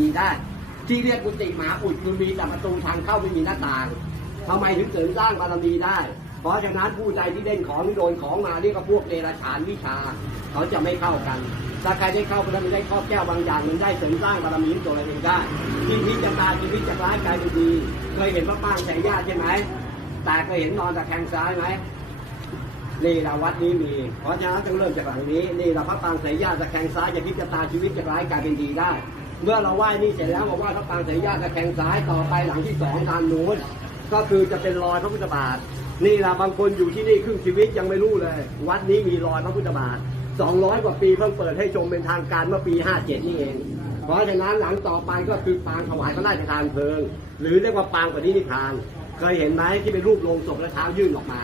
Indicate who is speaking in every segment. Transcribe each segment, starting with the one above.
Speaker 1: ดีได้ ที่เรียกกุฏิหมาอุดคือมีแต่ประตูทางเข้าไม่มีหน้าต่างทำไมถึงเสริมสร้างบารมีได้ เพราะฉะนั้นผู้ใดที่เล่นของหรือโดนของมาเรียกว่าพวกเดรัจฉานวิชา เขาจะไม่เข้ากันถ้าใครได้เข้าบารมีได้ข้อบแก้วบางอย่างมันได้เสริมสร้างบารมีตัวเองได้ชีวิตจะตายชีวิตจะร้ายกลายเป็นดีเคยเห็นพระป้างแสงญาติใช่ไหมแต่เคยเห็นนอนตะแคงซ้ายไหมนี่เราวัดนี้มี เพราะฉะนั้นต้องเริ่มจากหลังนี้ นี่เราพระปางสายญาติตะแคงซ้ายจะพิจารณาชีวิตจะร้ายกลายเป็นดีได้ เมื่อเราไหว้นี่เสร็จแล้วมาไหว้พระปรางสายญาติตะแคงซ้ายต่อไปหลังที่สองทางนู้นก็คือจะเป็นรอยพระพุทธบาท นี่เราบางคนอยู่ที่นี่ครึ่งชีวิตยังไม่รู้เลย วัดนี้มีรอยพระพุทธบาท 200 กว่าปีเพิ่งเปิดให้ชมเป็นทางการเมื่อปี 57 นี่เอง เพราะฉะนั้นหลังต่อไปก็คือปางถวายพระราชทานเพลิง หรือเรียกว่าปางปฏินิพพาน เคยเห็นไหมที่เป็นรูปโลงศพและเท้ายื่นออกมา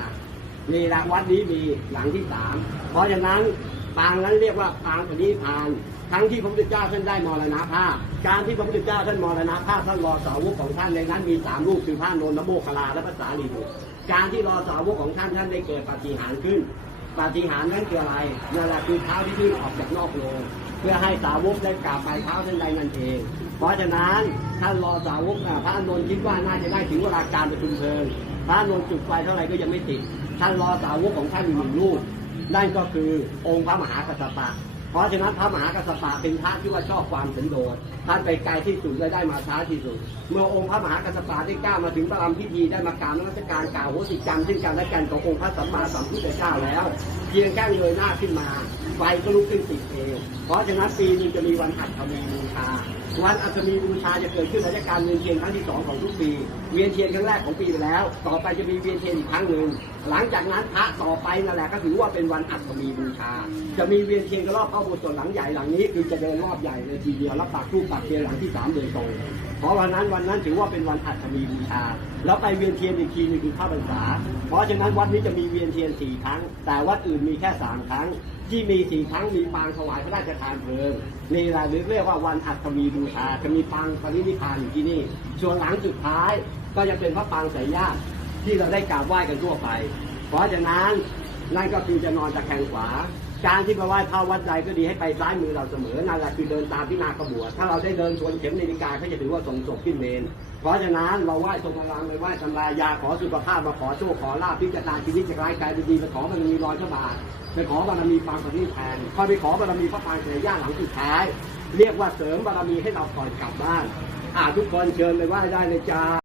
Speaker 1: นี่แหละวัดนี้มีหลังที่สามเพราะฉะนั้น ปางนั้นเรียกว่าปางปณิพานทั้งที่พระพุทธเจ้าท่านได้มรณภาพ การที่พระพุทธเจ้าท่านมรณภาพท่านรอสาวกของท่านในนั้นมีสามรูปคือพระโนนทโมคลาและพระสารีบุตรการที่รอสาวกของท่านท่านได้เกิดปาฏิหาริย์ขึ้นปาฏิหาริย์นั้นคืออะไรนั่นแหละคือเท้าที่ยื่นออกจากนอกโลงเพื่อให้สาวกได้กราบไปเท้าท่านใดนั่นเอง เพราะฉะนั้นท่านรอสาวกพระนนท์คิดว่าน่าจะได้ถึงเวลาการประชุมเพลิงพระนนท์จุดไฟเท่าไหร่ก็ยังไม่ติดท่านรอสาวกของท่านอยู่หนึ่งรูป นั่นก็คือองค์พระมหากัสสปะ เพราะฉะนั้นพระมหากัสสปะเป็นพระที่ว่าชอบความสันโดษท่านไปไกลที่สุดและได้มาช้าที่สุด เมื่อองค์พระมหากัสสปะได้ก้าวมาถึงพระรำพิธีได้มากรารนมัสการกล่าวโหสิกรรมซึ่งกันและกันขององค์พระสัมมาสัมพุทธเจ้าแล้ว เพียงแค่เงยหน้าขึ้นมาไฟก็ลุกขึ้นติดเอง เพราะฉะนั้นปีนึงจะมีวันอัฐมีบูชาวันอัฐมีบูชาจะเกิดขึ้นในการเวียนเทียนครั้งที่สองของทุกปี เวียนเทียนครั้งแรกของปีไปแล้ว ต่อไปจะมีเวียนเทียนอีกครั้งหนึ่งหลังจากนั้นพระต่อไปนั่นแหละก็ถือว่าเป็นวันอัฐมีบูชา จะมีเวียนเทียนก็รอบเข้าโบสถ์หลังใหญ่หลังนี้คือจะเดินรอบใหญ่เลยทีเดียวแล้วปักรูปปักเทียนหลังที่สามโดยตรงเพราะวันนั้นวันนั้นถือว่าเป็นวันอัฐมีบูชา แล้วไปเวียนเทียนอีกทีหนึงคือข้าพรรษา เพราะฉะนั้นวัดนี้จะมีเวียนเทียนสี่ครั้ง แต่วัดอื่นมีแค่สามครั้ง ที่มีสี่ครั้งมีปางถวายพระราชทานเพลิงนี่แหละหรือเรียกว่าวันอัฐมีบูชาจะมีปางปรินิพพานอยู่ที่นี่ส่วนหลังสุดท้ายก็จะเป็นพระปางสายญาติที่เราได้กราบไหว้กันทั่วไป เพราะฉะนั้น นั่นก็คือจะนอนตะแคงขวา การที่ไปไหว้พระวัดใดก็ดีให้ไปซ้ายมือเราเสมอ นั่นแหละคือเดินตามพินาขบวนถ้าเราได้เดินชวนเข็มนาฬิกาก็จะถือว่าส่งศพขึ้นเมน เพราะฉะนั้นเราไหว้ทรงพลังไปไหว้ทำลายยาขอสุขภาพมาขอโชคขอลาภพิจารณาชีวิตจะร้ายกายดีไปขอบารมีรอยพระบาทไปขอบารมีปางปฏิแทนพอไปขอบารมีพระปางเสยย่าหลังสุดท้าย เรียกว่าเสริมบารมีให้เราปล่อยกลับบ้านอ่าทุกคนเชิญไปไหว้ได้เลยจ้า